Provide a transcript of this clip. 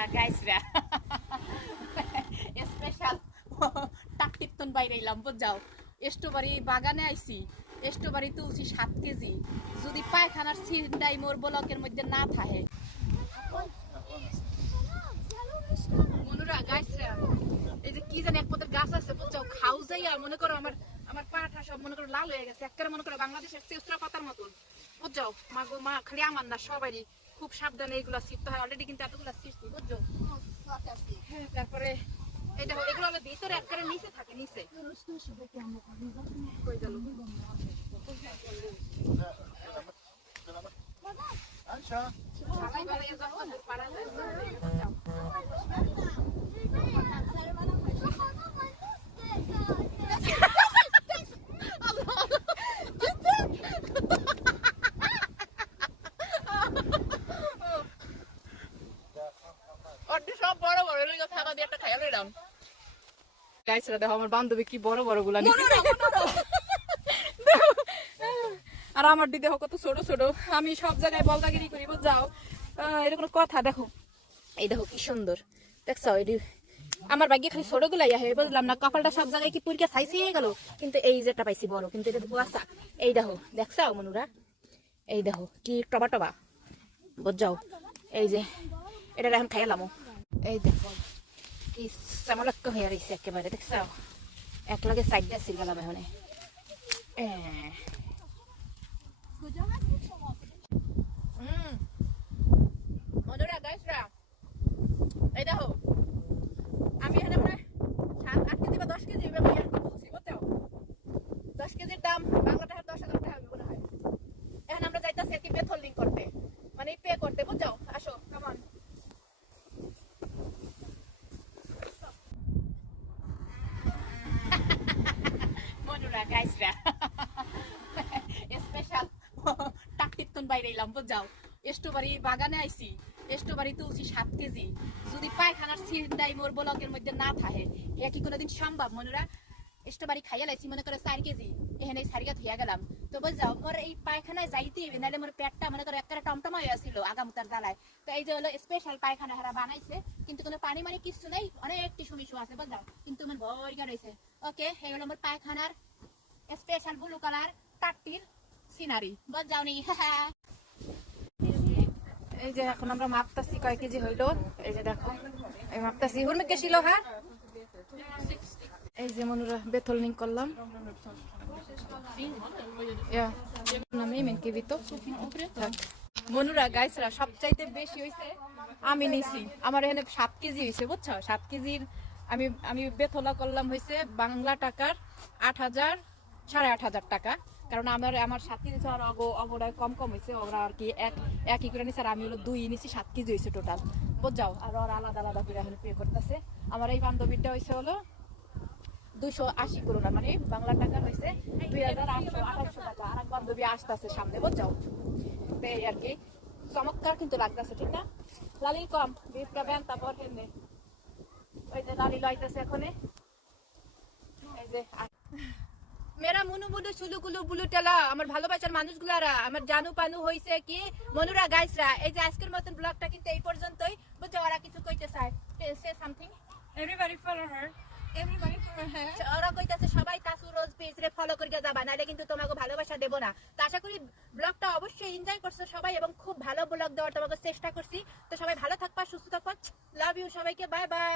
বন্ধুরা গাইসরা স্পেশাল টাকটিপ্তন বাইরে এলাম বুঝাও এস্টোবাড়ি বাগানে আইছি এস্টোবাড়ি তুলছি সাত কেজি। যদি পায়খানার সিন্ডাই মোর ব্লকের মধ্যে না থাকে। মনুরা গাইসরা এই যে কি জানি এক পদের গাছ আছে বুঝছ খাও যাইয়া, মনে করো আমার আমার পাটা সব মনে করো লাল হয়ে গেছে। একেবারে মনে করো বাংলাদেশের চেষ্টা পাতার মতন। বুঝছ মা গো মা, খালি আমার না, সবারই। খুব সাবধানে এগুলো ছিটতে হয়। অলরেডি কিন্তু এতগুলো ছিটছি বুঝছ? হ্যাঁ, তারপরে এটা এগুলো হলো ভিতরে একবারে নিচে থাকে নিচে। কই গেল? যখন পাড়া যায়, বুঝছ? অর্ধেক সব দিয়ে একটা গাইছরা দেখো আমার বান্ধবী কি বড় বড়গুলা। আর আমার দিদি দেখো কত ছোট ছোট। আমি সব জায়গায় বলদাগিরি করি যাও এটা কোনো কথা দেখো? এই দেখো কি সুন্দর। দেখছ এটি আমার ভাগ্যে খালি ছোট গুলাই আহে বুঝলাম না? কপালটা সব জায়গায় কি পরীক্ষা সাইসি হয়ে গেল? কিন্তু এই যেটা পাইছি বড় কিন্তু এটা কুয়াশা। এই দেখো দেখছ মনুরা? এই দেখো কি টবা টবা। বুঝাও? এই যে এটা এখন খাইলামও এই দেখো। কি চামলক্ক হয়ে রয়েছে একেবারে দেখছ? এক লগে সাইড দিয়ে ছিল গেলাম এখন মনুরা গাইসরা এই দেখো আমি এখানে মনে হয় সাত আট কেজি বা দশ কেজি আমি আর কি বলছি বুঝছ দশ কেজির দাম বাংলা টাকার দশ হাজার টাকা হবে মনে হয় এখন আমরা যাইতেছি আর কি বেথল লিঙ্ক করতে মানে পে করতে বুঝছ আসো কেমন মনুরা গাইসরা স্পেশাল এলাম বুঝাও? এস্টোবাড়ি বাগানে আইছি এস্টোবাড়ি তুলছি সাত কেজি। যদি পায়খানার সিন্ডাই মোর ব্লকের মধ্যে না থাকে, এ কি কোনোদিন সম্ভব? মনুরা এস্টোবাড়ি খাইয়া লাইছি, মনে করে চার কেজি। এখানে সারিগা ধুইয়া গেলাম। তো বুঝাও, মোর এই পায়খানায় যাইতে হবে নাহলে মোর পেটটা মনে করে একটা টমটমা হয়ে আসছিল আগামতার জ্বালায়। তো এই যে হলো স্পেশাল পায়খানা হারা বানাইছে, কিন্তু কোনো পানি মানে কিছু নেই, অনেক টিসু মিশু আছে, বুঝাও? কিন্তু আমার ভরিকা রয়েছে ওকে এই হলো মোর পায়খানার স্পেশাল ব্লু কালার টাট্টির সিনারি বুঝাও নি এই যে এখন আমরা মাপতাছি কয় কেজি হইল? এই যে দেখো, এই মাপতাছি। হুরমে কে ছিল হ্যাঁ? এই যে মনুরা বেথল নিং করলাম। নামে মেনকে বিতো মনুরা, গাইসরা, সবচাইতে বেশি হইছে আমি নিছি। আমার এখানে সাত কেজি হয়েছে বুঝছ? সাত কেজির আমি আমি বেথলা করলাম হয়েছে বাংলা টাকার আট হাজার, সাড়ে আট হাজার টাকা। কারণ আমার আমার সাত কেজি অগরায় কম কম হয়েছে ওরা আর কি এক, একই করে নিছে, আর আমি হলো দুই নিছি, সাত কেজি হয়েছে টোটাল বুঝাও আর ওরা আলাদা আলাদা করে এখন পে করতেছে। আমার এই বান্ধবীটা হয়েছে হলো দুইশো আশি করোনা মানে বাংলা টাকা হয়েছে দুই হাজার আটশো আঠাশশো টাকা। আর এক বান্ধবী আসতেছে সামনে বুঝাও তো এই আর কি। চমৎকার কিন্তু লাগতেছে, ঠিক না? লালিল কম ব্যান তারপর ওই যে লালি লইতেছে এখানে। এই যে মেরা মুনু বুলু সুলু কুলু বুলু টেলা আমার ভালোবাসার মানুষগুলারা আমার জানু পানু হইছে কি? মনুরা গাইসরা এই যে আজকের মতন ব্লগটা কিন্তু এই পর্যন্তই। বুঝছ ওরা কিছু কইতে চায়। Say something. Everybody follow her. ওরা কইতাছে সবাই তাসু রোজ পেজ রে ফলো করে যাবা নাহলে কিন্তু তোমাকে ভালোবাসা দেবো না। তো আশা করি ব্লগটা অবশ্যই এনজয় করছ সবাই এবং খুব ভালো ব্লগ দেওয়ার তোমাকে চেষ্টা করছি। তো সবাই ভালো থাকবা সুস্থ থাকবা। লাভ ইউ সবাইকে বাই বাই